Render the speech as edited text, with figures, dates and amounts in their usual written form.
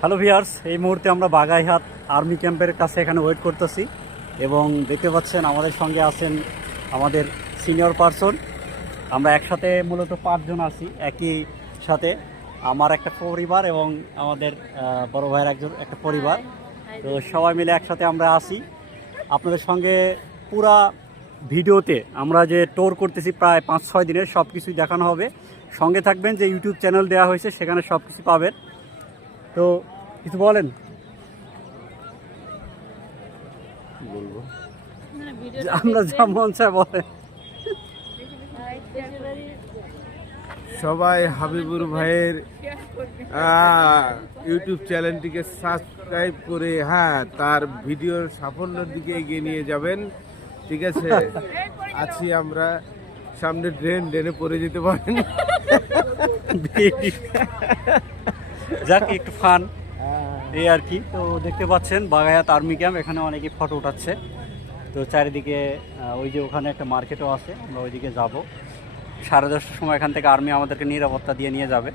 Hello viewers, এই মুহূর্তে আমরা বাগাইহাট আর্মি ক্যাম্পের কাছে এখানে ওয়েট করতেছি এবং দেখতে পাচ্ছেন আমাদের সঙ্গে আছেন আমাদের সিনিয়র পারসন। আমরা একসাথে মূলত 5 জন আছি একই সাথে, আমার একটা পরিবার এবং আমাদের বড় ভাইয়ের একটা পরিবার। তো সবাই মিলে একসাথে আমরা আসি আপনাদের সঙ্গে। পুরা ভিডিওতে আমরা যে ট্যুর করতেছি প্রায় 5-6 দিনের সব কিছুই দেখানো হবে। সঙ্গে থাকবেন, যে ইউটিউব চ্যানেল দেওয়া হয়েছে সেখানে সব কিছু পাবেন। তো কিছু বলেন। বলবো আমরা যা মন চায় বলেন। সবাই হাবিবুর ভাইয়ের ইউটিউব চ্যানেলটিকে সাবস্ক্রাইব করে তার ভিডিওর সাফল্যের দিকে এগিয়ে নিয়ে যাবেন। ঠিক আছে, আছি আমরা, সামনে ড্রেনে পড়ে যেতে পারেন। যাক, একটু ফান এই আর কি। তো দেখতে পাচ্ছেন বাগাইহাট আর্মি ক্যাম্প, এখানে অনেকেই ফটো উঠাচ্ছে। তো চারিদিকে ওই যে ওখানে একটা মার্কেটও আছে, আমরা ওইদিকে যাব। 10:30টার সময় এখান থেকে আর্মি আমাদেরকে নিরাপত্তা দিয়ে নিয়ে যাবে।